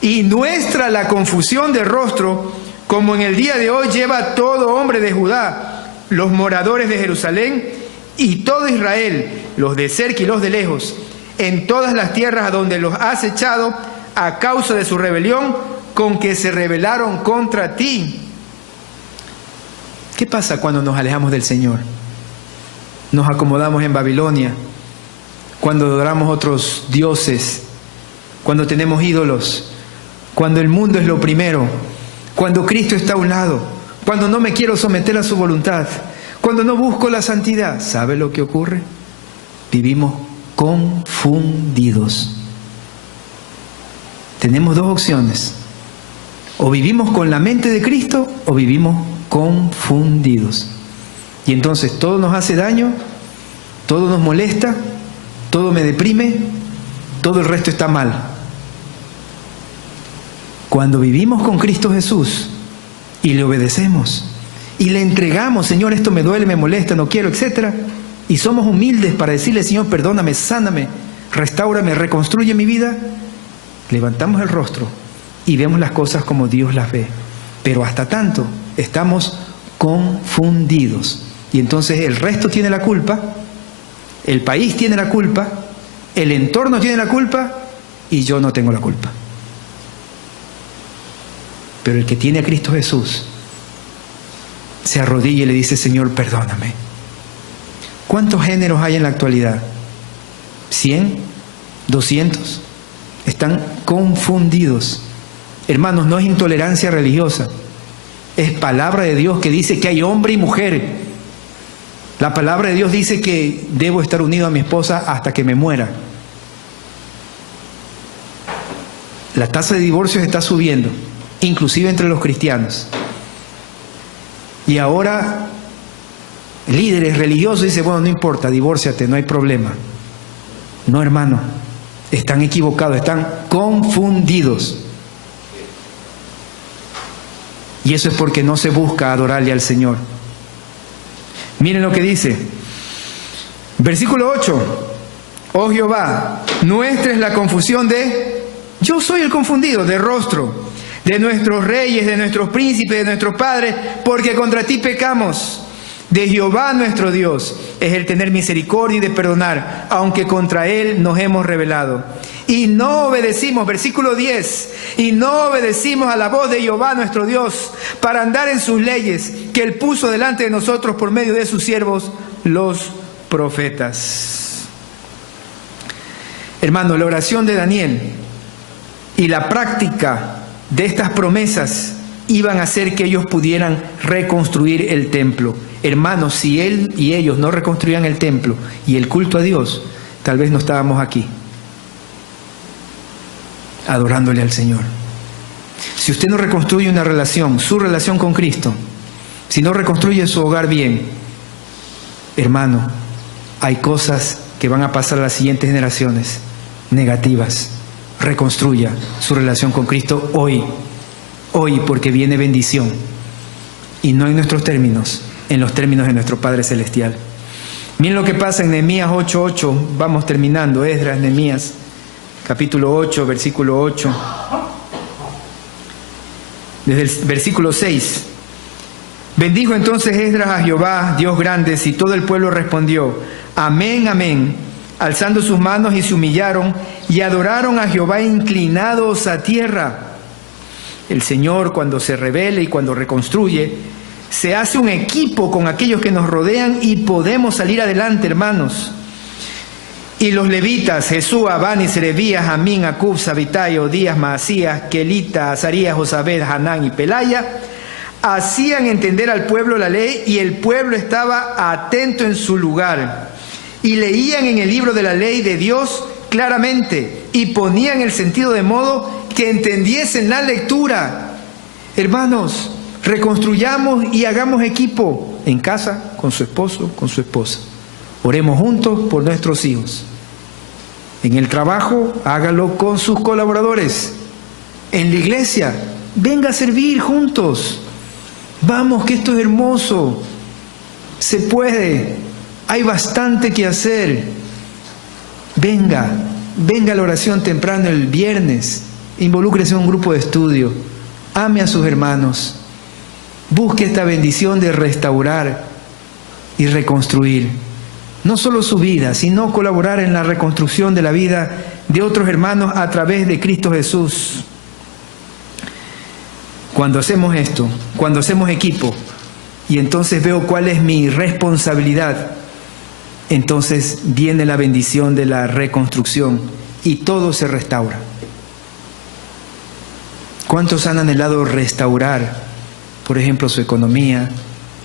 y nuestra la confusión de rostro, como en el día de hoy lleva todo hombre de Judá, los moradores de Jerusalén y todo Israel, los de cerca y los de lejos, en todas las tierras a donde los has echado a causa de su rebelión con que se rebelaron contra ti. ¿Qué pasa cuando nos alejamos del Señor? Nos acomodamos en Babilonia, cuando adoramos otros dioses, cuando tenemos ídolos, cuando el mundo es lo primero, cuando Cristo está a un lado, cuando no me quiero someter a su voluntad, cuando no busco la santidad. ¿Sabe lo que ocurre? Vivimos confundidos. Tenemos dos opciones: o vivimos con la mente de Cristo o vivimos confundidos. Y entonces todo nos hace daño, todo nos molesta, todo me deprime, todo el resto está mal. Cuando vivimos con Cristo Jesús y le obedecemos y le entregamos, Señor, esto me duele, me molesta, no quiero, etc., y somos humildes para decirle, Señor, perdóname, sáname, restáurame, reconstruye mi vida, levantamos el rostro y vemos las cosas como Dios las ve. Pero hasta tanto estamos confundidos. Y entonces el resto tiene la culpa, el país tiene la culpa, el entorno tiene la culpa y yo no tengo la culpa. Pero el que tiene a Cristo Jesús se arrodilla y le dice, Señor, perdóname. ¿Cuántos géneros hay en la actualidad? ¿100? ¿200? Están confundidos. Hermanos, no es intolerancia religiosa, es palabra de Dios que dice que hay hombre y mujer. La palabra de Dios dice que debo estar unido a mi esposa hasta que me muera. La tasa de divorcios está subiendo, inclusive entre los cristianos. Y ahora líderes religiosos dicen, bueno, no importa, divórciate, no hay problema. No, hermano, están equivocados, están confundidos. Y eso es porque no se busca adorarle al Señor. Miren lo que dice. Versículo 8. Oh Jehová, nuestra es la confusión de... Yo soy el confundido de rostro, de nuestros reyes, de nuestros príncipes, de nuestros padres, porque contra ti pecamos. De Jehová nuestro Dios es el tener misericordia y de perdonar, aunque contra Él nos hemos rebelado. Y no obedecimos, versículo 10, y no obedecimos a la voz de Jehová nuestro Dios para andar en sus leyes que Él puso delante de nosotros por medio de sus siervos, los profetas. Hermano, la oración de Daniel y la práctica de estas promesas iban a hacer que ellos pudieran reconstruir el templo. Hermanos, si él y ellos no reconstruían el templo y el culto a Dios, tal vez no estábamos aquí adorándole al Señor. Si usted no reconstruye una relación, su relación con Cristo, si no reconstruye su hogar bien, hermano, hay cosas que van a pasar a las siguientes generaciones negativas. Reconstruya su relación con Cristo hoy, porque viene bendición, y no en nuestros términos, en los términos de nuestro Padre Celestial. Miren lo que pasa en Nehemías 8:8, vamos terminando, Esdras, Nehemías, capítulo 8, versículo 8, desde el versículo 6. Bendijo entonces Esdras a Jehová, Dios grande, y todo el pueblo respondió, amén, amén, alzando sus manos y se humillaron y adoraron a Jehová inclinados a tierra. El Señor, cuando se revela y cuando reconstruye, se hace un equipo con aquellos que nos rodean y podemos salir adelante, hermanos. Y los levitas, Jesúa, Bani, Serebías, Amín, Acub, Sabitai, Odías, Maasías, Kelita, Azarías, Josabed, Hanán y Pelaya, hacían entender al pueblo la ley y el pueblo estaba atento en su lugar. Y leían en el libro de la ley de Dios claramente y ponían el sentido de modo que entendiesen la lectura. Hermanos, reconstruyamos y hagamos equipo en casa, con su esposo, con su esposa. Oremos juntos por nuestros hijos. En el trabajo, hágalo con sus colaboradores. En la iglesia, venga a servir juntos. Vamos, que esto es hermoso. Se puede. Hay bastante que hacer. Venga a la oración temprano el viernes. Involúcrese en un grupo de estudio. Ame a sus hermanos. Busque esta bendición de restaurar y reconstruir. No solo su vida, sino colaborar en la reconstrucción de la vida de otros hermanos a través de Cristo Jesús. Cuando hacemos esto, cuando hacemos equipo, y entonces veo cuál es mi responsabilidad, entonces viene la bendición de la reconstrucción y todo se restaura. ¿Cuántos han anhelado restaurar, por ejemplo, su economía,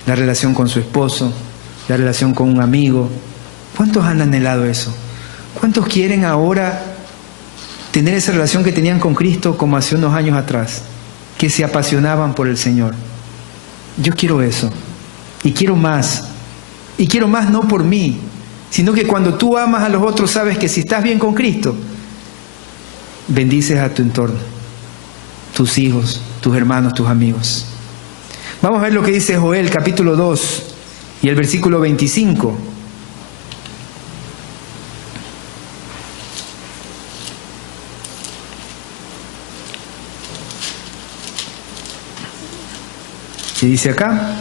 la relación con su esposo, la relación con un amigo? ¿Cuántos han anhelado eso? ¿Cuántos quieren ahora tener esa relación que tenían con Cristo como hace unos años atrás, que se apasionaban por el Señor? Yo quiero eso, y quiero más no por mí, sino que cuando tú amas a los otros, sabes que si estás bien con Cristo, bendices a tu entorno, tus hijos, tus hermanos, tus amigos. Vamos a ver lo que dice Joel capítulo 2 y el versículo 25. ¿Qué dice acá?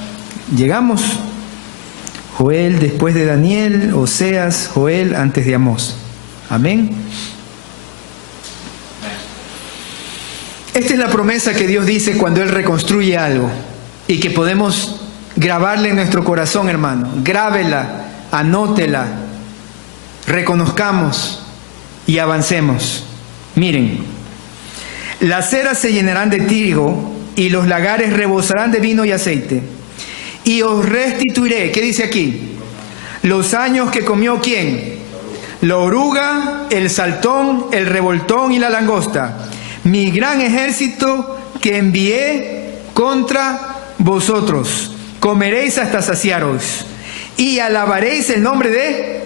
Llegamos. Joel después de Daniel, Oseas, Joel antes de Amós. Amén. Esta es la promesa que Dios dice cuando Él reconstruye algo y que podemos grabarla en nuestro corazón, hermano. Grábela, anótela, reconozcamos y avancemos. Miren, las ceras se llenarán de trigo y los lagares rebosarán de vino y aceite. Y os restituiré, ¿qué dice aquí? Los años que comió ¿quién? La oruga, el saltón, el revoltón y la langosta. Mi gran ejército que envié contra vosotros. Comeréis hasta saciaros. Y alabaréis el nombre de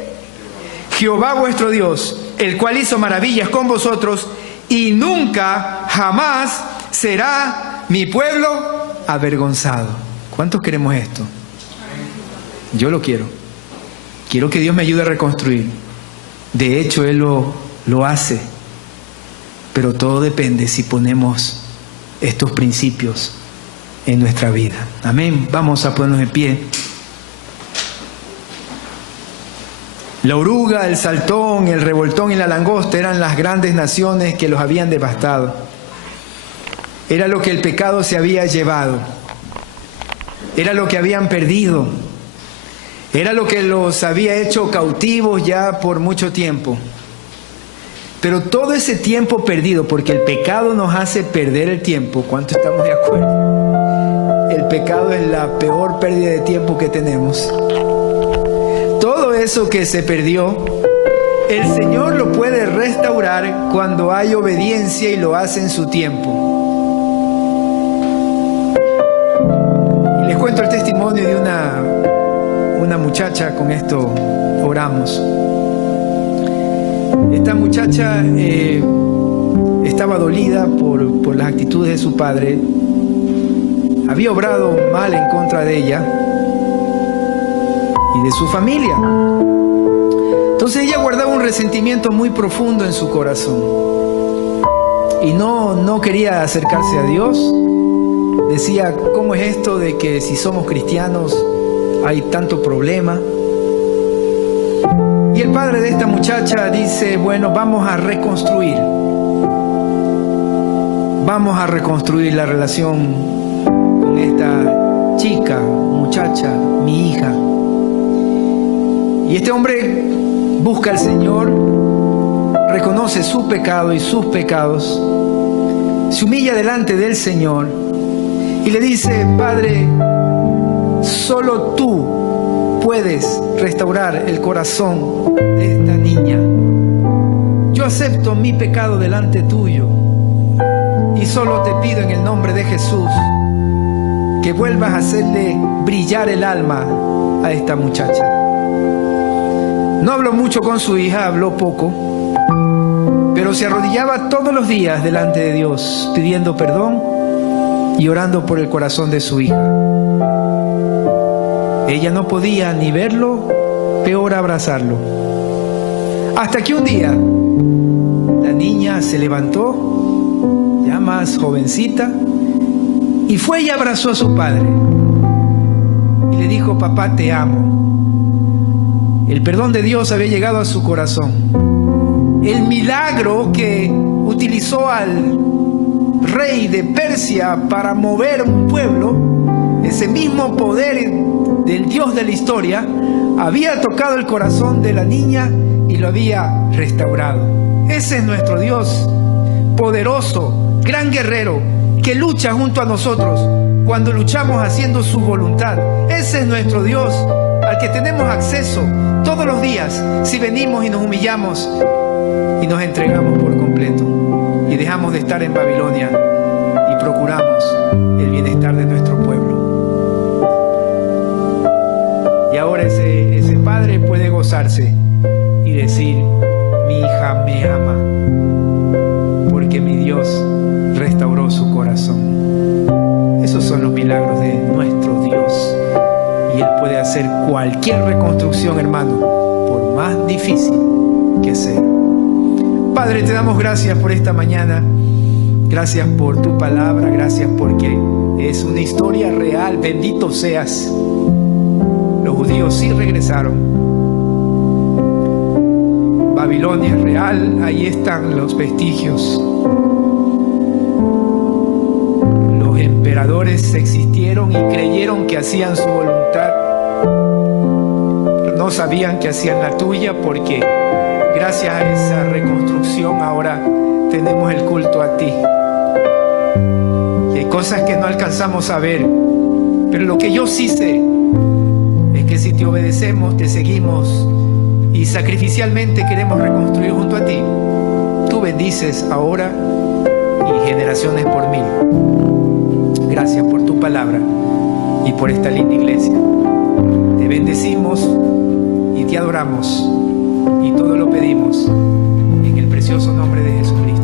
Jehová vuestro Dios, el cual hizo maravillas con vosotros, y nunca, jamás será mi pueblo avergonzado. ¿Cuántos queremos esto? Yo lo quiero. Quiero que Dios me ayude a reconstruir. De hecho, Él lo hace. Pero todo depende si ponemos estos principios en nuestra vida. Amén. Vamos a ponernos en pie. La oruga, el saltón, el revoltón y la langosta eran las grandes naciones que los habían devastado. Era lo que el pecado se había llevado. Era lo que habían perdido. Era lo que los había hecho cautivos ya por mucho tiempo. Pero todo ese tiempo perdido, porque el pecado nos hace perder el tiempo. ¿Cuánto estamos de acuerdo? El pecado es la peor pérdida de tiempo que tenemos. Todo eso que se perdió, el Señor lo puede restaurar cuando hay obediencia y lo hace en su tiempo. Les cuento el testimonio de una muchacha, con esto oramos. Esta muchacha estaba dolida por las actitudes de su padre. Había obrado mal en contra de ella y de su familia. Entonces ella guardaba un resentimiento muy profundo en su corazón y no quería acercarse a Dios. Decía, ¿cómo es esto de que si somos cristianos hay tanto problema? Y el padre de esta muchacha dice, bueno, vamos a reconstruir la relación con esta chica, muchacha, mi hija. Y este hombre busca al Señor, reconoce su pecado y sus pecados, se humilla delante del Señor y le dice, Padre, solo tú puedes restaurar el corazón de esta niña. Yo acepto mi pecado delante tuyo y solo te pido en el nombre de Jesús que vuelvas a hacerle brillar el alma a esta muchacha. No habló mucho con su hija, habló poco, pero se arrodillaba todos los días delante de Dios pidiendo perdón y orando por el corazón de su hija. Ella no podía ni verlo, peor abrazarlo. Hasta que un día la niña se levantó, ya más jovencita, Y fue y abrazó a su padre. Y le dijo: papá, te amo. El perdón de Dios había llegado a su corazón. El milagro que utilizó al rey de Persia para mover un pueblo, ese mismo poder del Dios de la historia, había tocado el corazón de la niña y lo había restaurado. Ese es nuestro Dios, poderoso, gran guerrero, que lucha junto a nosotros cuando luchamos haciendo su voluntad. Ese es nuestro Dios, al que tenemos acceso todos los días si venimos y nos humillamos y nos entregamos por completo y dejamos de estar en Babilonia y procuramos el bienestar de nuestro pueblo. Y ahora ese padre puede gozarse y decir: mi hija me ama, porque mi Dios restauró su corazón. Esos son los milagros de nuestro Dios. Y Él puede hacer cualquier reconstrucción, hermano, por más difícil que sea. Padre, te damos gracias por esta mañana. Gracias por tu palabra. Gracias porque es una historia real. Bendito seas. Los judíos sí regresaron. Babilonia es real. Ahí están los vestigios. Los emperadores existieron y creyeron que hacían su voluntad. Pero no sabían que hacían la tuya, porque gracias a esa reconstrucción ahora tenemos el culto a ti. Y hay cosas que no alcanzamos a ver, pero lo que yo sí sé es que si te obedecemos, te seguimos y sacrificialmente queremos reconstruir junto a ti, tú bendices ahora y generaciones por mil. Gracias por tu palabra y por esta linda iglesia. Te bendecimos y te adoramos, y todo lo pedimos en el precioso nombre de Jesucristo.